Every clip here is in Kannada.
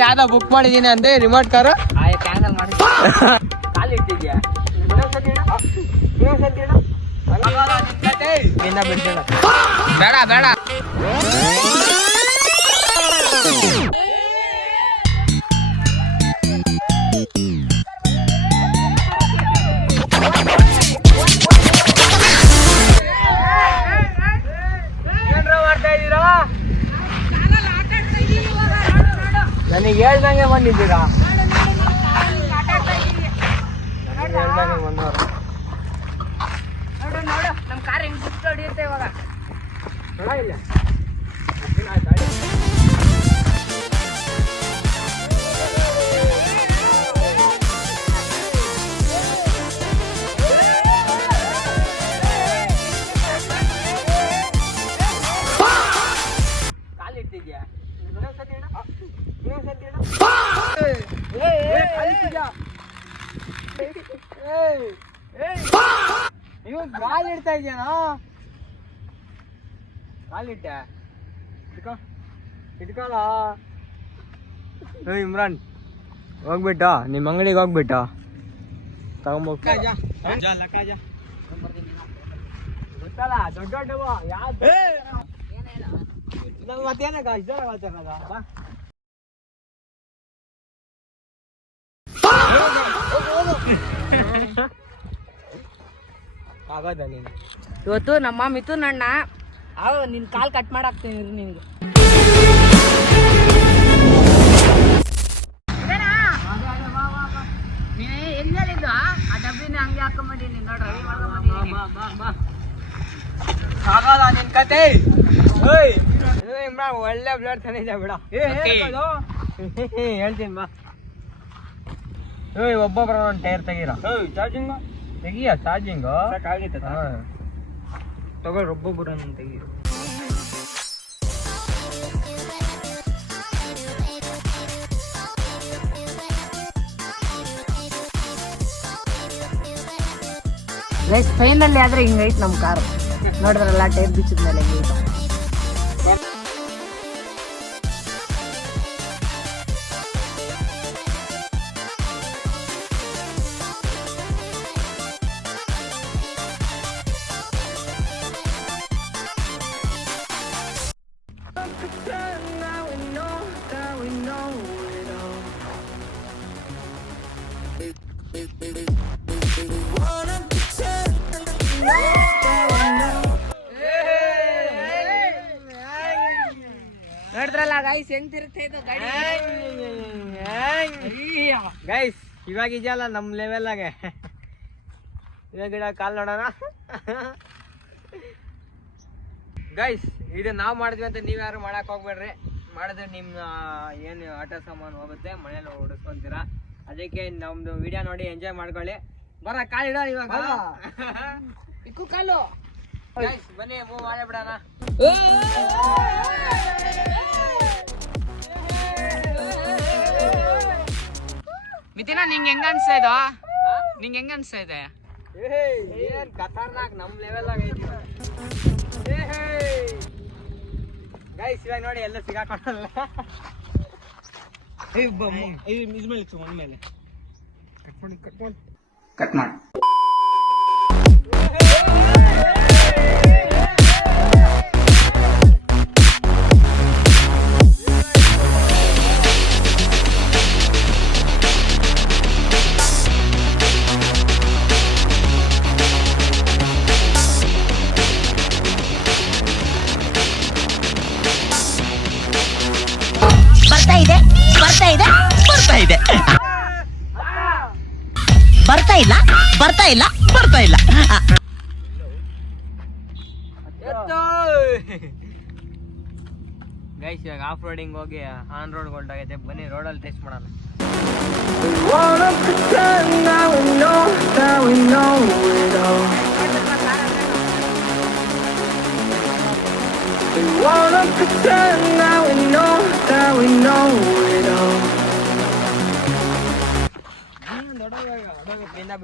ಯಾವ್ದೋ ಬುಕ್ ಮಾಡಿದೀನಿ ಅಂದ್ರೆ ರಿಮೋಟ್ ಕಾರು ಕ್ಯಾನ್ಸಲ್ ಮಾಡಿ ಕಾಲು ಇಟ್ಟಿದ್ಯಾ ಬೇಡ ಬೇಡ ನನಗೆ ಹೇಳ್ದಂಗೆ ಬಂದಿದ್ದೀರಾ ನಮ್ ಕಾರ್ ಹೆಂಗ್ ಸುತ್ತ ಹೊಡಿಯುತ್ತೆ ಇವಾಗ ಕಾಲಿಟ್ಟಿದ್ಯಾ ನೀವು ಕಾಲ್ ಇಡ್ತಾ ಇದೆಯಾ ಕಾಲಿಟ್ಟೆ ಇಟ್ಕೊಳ ಇಮ್ರಾನ್ ಹೋಗ್ಬಿಟ್ಟ ನಿಮ್ಮ ಅಂಗಡಿಗೆ ಹೋಗ್ಬಿಟ್ಟ ತಗೊಂಬೋಗ್ತಾಲ ದೊಡ್ಡ ದೊಡ್ಡ ಮತ್ತೇನಕ್ಕ ಆಗೋದ ನೀನು ಇವತ್ತು ನಮ್ಮ ಮಿಥುನ್ ಅಣ್ಣ ನಿನ್ ಕಾಲ್ ಕಟ್ ಮಾಡಾಕ್ತೀನಿ ನಿನ್ಗೆ ಹೆಂಗ್ ಹೇಳಿದ್ದು ಆ ಡಬ್ಬಿನ ಹಂಗೆ ಹಾಕೊಂಬಂದಿನಿ ನೋಡ್ರಿ ಆಗೋದ ನಿನ್ ಕತೆ ಇಮ್ರಾನ್ ಒಳ್ಳೆ ಬ್ಲಡ್ ತಂದಿದ್ದೆ ಬಿಡ ಹೇಳ್ತೀನಿ ಬಾ ಒಬ್ಬೊಬ್ಬರ ಒಂದು ಟೈರ್ ತೆಗೀರ ಚಾರ್ಜಿಂಗ್ ತೆಗಿಯ ಚಾರ್ಜಿಂಗ್ ತಗೊಳ್ರಿ ಒಬ್ಬೊಬ್ಬರ ತೆಗೀರು ಫೈನಲ್ಲಿ ಆದ್ರೆ ಹಿಂಗೈತ್ ನಮ್ ಕಾರು ನೋಡಿದ್ರಲ್ಲ ಟೈರ್ ಬಿಚ್ಚಿದ್ಮೇಲೆ ಹಿಂಗೈತ ನೋಡಿದ್ರಲ್ಲ ಗೈಸ್ ಹೆಂಗ್ ತಿರುಗ್ತಾ ಇದ್ದು ಗಾಡಿ ಗೈಸ್ ಇವಾಗ ಇದೆಯಲ್ಲ ನಮ್ ಲೆವೆಲ್ಲಾಗೆ ಇವಾಗ ಗಿಡ ಕಾಲ್ ನೋಡೋಣ ಗೈಸ್ ಇದು ನಾವು ಮಾಡಿದ್ವಿ ಅಂತ ನೀವ್ ಯಾರು ಮಾಡಕ್ ಹೋಗ್ಬೇಡ್ರಿ ಮಾಡಿದ್ರೆ ನಿಮ್ಮ ಏನು ಆಟ ಸಾಮಾನು ಹೋಗುತ್ತೆ ಮನೇಲಿ ಓಡಿಸ್ಕೊಂತೀರಾ ಅದಕ್ಕೆ ನಮ್ದು ವಿಡಿಯೋ ನೋಡಿ ಎಂಜಾಯ್ ಮಾಡ್ಕೊಳ್ಳಿ ಬರ ಕಾಲ್ ಇಡ ಇವಾಗ ಇಕ್ಕು ಕಾಲು ಗೈಸ್ ಬನ್ನಿ ಮೂವ್ ಮಾಡೇ ಬಿಡೋಣ ಮಿಥುನ ನಿಂಗೆ ಹೆಂಗ ಅನ್ಸ್ತಾ ಇದೋ ನಿಂಗೆ ಹೆಂಗ ಅನ್ಸ್ತಾ ಇದೆ ಏನ್ ಖತರ್ನಾಕ್ ನಮ್ ಲೆವೆಲ್ ಆಗೈತಿ ಗೈಸ್ ಇವಾಗ ನೋಡಿ ಎಲ್ಲ ಸಿಗಾಕೊಂಡಲ್ಲ ಮೇಲೆ ಕಟ್ ಮಾಡಿ ಬರ್ತಾ ಇಲ್ಲ ಗೈಸ್ ಇವಾಗ ಆಫ್ ರೋಡಿಂಗ್ ಹೋಗಿ ಆನ್ ರೋಡ್ ಹೊರಟಾಗೈತೆ ಬನ್ನಿ ರೋಡಲ್ಲಿ ಟೆಸ್ಟ್ ಮಾಡೋಣ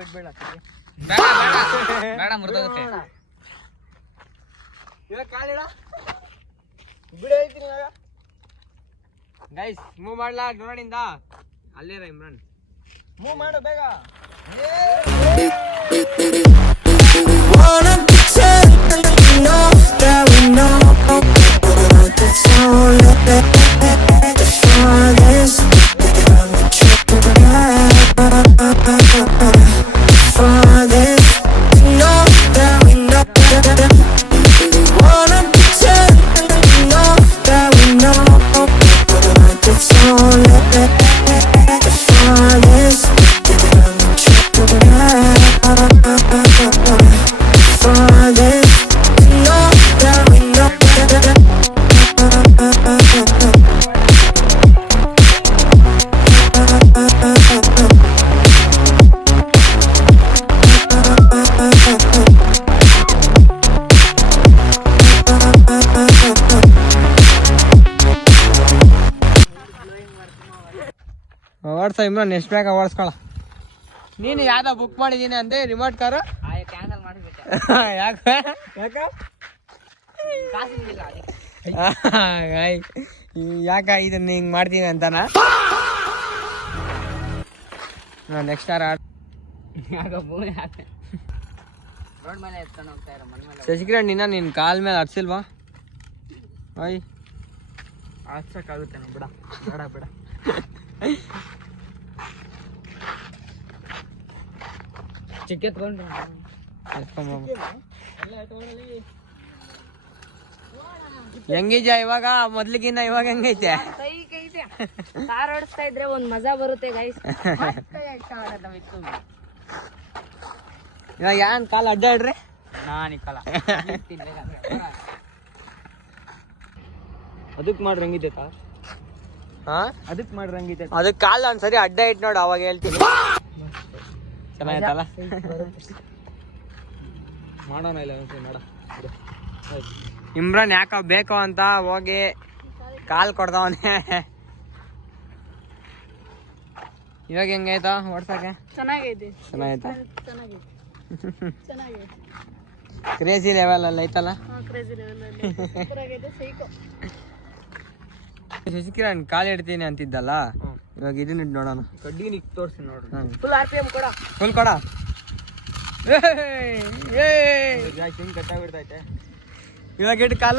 ಬಿಡ್ಬೇಡ ಬೇಡ ಮುರಿದೋಗುತ್ತೆ ಇವಾಗ ಕಾಲಿಡ ಬಿಡ ಐತಿ ಇವಾಗ ಗೈಸ್ ಮೂವ್ ಮಾಡ್ಲಾ ಗ್ರೌಂಡಿಂದ ಅಲ್ಲಿರ ಇಮ್ರಾನ್ ಮೂವ್ ಮಾಡು ಬೇಗ. Wanna pretend you know that we know that's all the farthest from the truth. Farthest, you know that we know. Wanna pretend you know that we know that's all the farthest from the truth. Farthest, you know that we know. ಓಡ್ಸ Imran ಎಷ್ಟು ಬೇಗ ಓಡಿಸ್ಕೊಳ. ನೀನು ಯಾವ್ದೋ ಬುಕ್ ಮಾಡಿದೀನಿ ಅಂದೆ ರಿಮೋಟ್ ಕಾರು. ಕ್ಯಾನ್ಸಲ್ ಮಾಡಿಬಿಟ್ಟೆ. ಯಾಕೆ ಕಾಸಿಲ್ಲ ಯಾಕ ಇದನ್ನ ಹಿಂಗ್ ಮಾಡ್ತೀನಿ ಅಂತಾನ. ನೆಕ್ಸ್ಟ್ ಯಾರ ರೋಡ್ ಮೇಲೆ ಎತ್ಕೊಂಡು ಹೋಗ್ತಾ ಇರೋ ಮನೆ ಮೇಲೆ ಶಶಿಕಿರಣ್ ನಿನ್ನ ಕಾಲ್ ಮೇಲೆ ಹರ್ಸಿಲ್ವಾ? ಓಯ್ ಹಚ್ಚಕ್ಕಾಗುತ್ತೆ ಬಿಡ ಬೇಡ ಬೇಡ. ಚಿಕ್ಕ ಎತ್ಕೊಂಡು ಹೆಂಗಿದ್ಯಾ ಇವಾಗ ಮೊದ್ಲಿಗಿನ್ನ ಇವಾಗ ಹೆಂಗೈತೆ? ಕೈ ಕೈತೆ ಕಾರ್ ಓಡಿಸ್ತಾ ಇದ್ರೆ ಒಂದ್ ಮಜಾ ಬರುತ್ತೆ ಗೈಸ್. ಇವಾಗ ಯಾನ್ ಕಾಲ್ ಅಡ್ಡ ಇಡ್ರಿ ನಾನಿಕ್ಕಲ್ಲ ಅದಕ್ಕೆ ಮಾಡ್ರಿ ಹಂಗಿದ್ದೆ ಹಾ ಅದಕ್ಕೆ ಮಾಡ್ರಿ ಹಂಗಿದ್ದೆ. ಅದಕ್ಕೆ ಕಾಲ್ ಒಂದ್ಸರಿ ಅಡ್ಡ ಇಟ್ಟು ನೋಡು ಅವಾಗ ಹೇಳ್ತೀನಿ. ಚೆನ್ನಾಯ್ತಲ್ಲ? ಮಾಡೋಣ ಇಲ್ಲ ಒಂದ್ಸರಿ ಮಾಡ. ಇಮ್ರಾನ್ ಯಾಕ ಬೇಕು ಅಂತ ಹೋಗಿ ಕಾಲ್ ಕೊಡ್ದವನೆ. ಇವಾಗ ಹೆಂಗೈತಾ ಓಡ್ಸಕ್ಕೆ? ಚೆನ್ನಾಗೈತೆ ಚೆನ್ನಾಗೈತಾ? ಚೆನ್ನಾಗೈತೆ ಚೆನ್ನಾಗೈತೆ ಕ್ರೇಜಿ ಲೆವೆಲ್ ಅಲ್ಲಿ ಐತಲ್ಲ? ಕ್ರೇಜಿ ಲೆವೆಲ್ ಅಲ್ಲಿ ಸೂಪರ್ ಆಗೈತೆ ಸೈಕೋ. ಶಶಿಕಿರಣ್ ಕಾಲ್ ಇಡ್ತೀನಿ ಅಂತಿದ್ದಲ್ಲ, ಇವಾಗ ಇದನ್ನ ಇಟ್ಟು ನೋಡೋಣ. ಕಡ್ಡಿ ನಿಕ್ ತೋರಿಸಿ ನೋಡ್ರಿ. ಫುಲ್ RPM ಕೊಡ. ಫುಲ್ ಕೊಡ. ಹಿಂಗ್ ಕಟ್ಟಾಗ್ಬಿಡ್ತೈತೆ. ಇವಾಗ ಇಟ್ಟು ಕಾಲ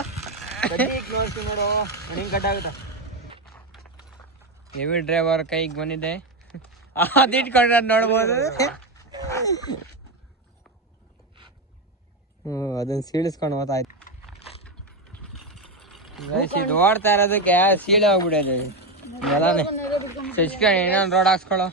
ಕಡ್ಡಿ ತೋರಿಸಿ ನೋಡು ಹಿಂಗ್ ಕಟ್ಟಾಗುತ್ತೆ. ಹೆವಿ ಡ್ರೈವರ್ ಕೈಗೆ ಬಂದಿದೆ. ಅದಿಟ್ಕೊಂಡ್ರೆ ನೋಡ್ಬೋದು. ಅದನ್ನ ಸೀಳಿಸ್ಕೊಂಡು ಹೋಗ್ತಾಯ್ತು. ಇದು ಓಡ್ತಾ ಇರೋದಕ್ಕೆ ಸೀಳೆ ಹೋಗ್ಬಿಡೋದು ಎಲ್ಲಾನೆ. ಶಶಿಕಿರಣ್ ಇನ್ನೊಂದು ರೋಡ್ ಹಾಕ್ಸ್ಕೊಳ್ಳೋ.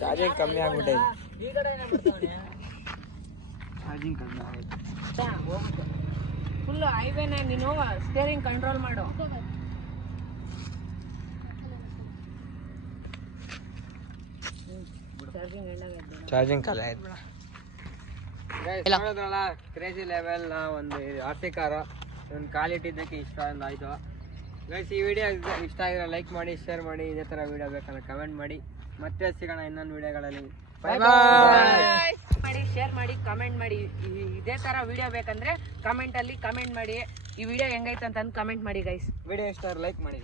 ಚಾರ್ಜಿಂಗ್ ಕಮ್ಮಿ ಆಗ್ಬಿಟ್ಟೈತೆ. ಚಾರ್ಜಿಂಗ್ ಕಮ್ಮಿ ಆಗೈತೆ. ಫುಲ್ ಹೈವೇನೆ ನೀನು ಸ್ಟೇರಿಂಗ್ ಕಂಟ್ರೋಲ್ ಮಾಡು. ಚಾರ್ಜಿಂಗ್ ಖಾಲಿ ಆಯ್ತು ಬಿಡ. ನೋಡಿದ್ರಲ್ಲ ಕ್ರೇಜಿ ಲೆವೆಲ್ ಒಂದು ಆರ್ಸಿ ಕಾರು ಒಂದು ಕಾಲಿಟ್ಟಿದ್ದಕ್ಕೆ ಇಷ್ಟ ಆಯ್ತು. ಗೈಸ್ ಈ ವಿಡಿಯೋ ಇಷ್ಟ ಆಗಿರೋ ಲೈಕ್ ಮಾಡಿ, ಶೇರ್ ಮಾಡಿ, ಇದೇ ಥರ ವಿಡಿಯೋ ಬೇಕಂದ್ರೆ ಕಮೆಂಟ್ ಮಾಡಿ. ಮತ್ತೆ ಸಿಗೋಣ ಇನ್ನೊಂದು ವಿಡಿಯೋಗಳಲ್ಲಿ. ಬಾಯ್ ಬಾಯ್. ಮಾಡಿ, ಶೇರ್ ಮಾಡಿ, ಕಮೆಂಟ್ ಮಾಡಿ. ಇದೇ ತರ ವಿಡಿಯೋ ಬೇಕಂದ್ರೆ ಕಮೆಂಟ್ ಅಲ್ಲಿ ಕಮೆಂಟ್ ಮಾಡಿ. ಈ ವಿಡಿಯೋ ಹೆಂಗೈತೆ ಅಂತ ಕಮೆಂಟ್ ಮಾಡಿ ಗೈಸ್. ವಿಡಿಯೋ ಇಷ್ಟ ಲೈಕ್ ಮಾಡಿ.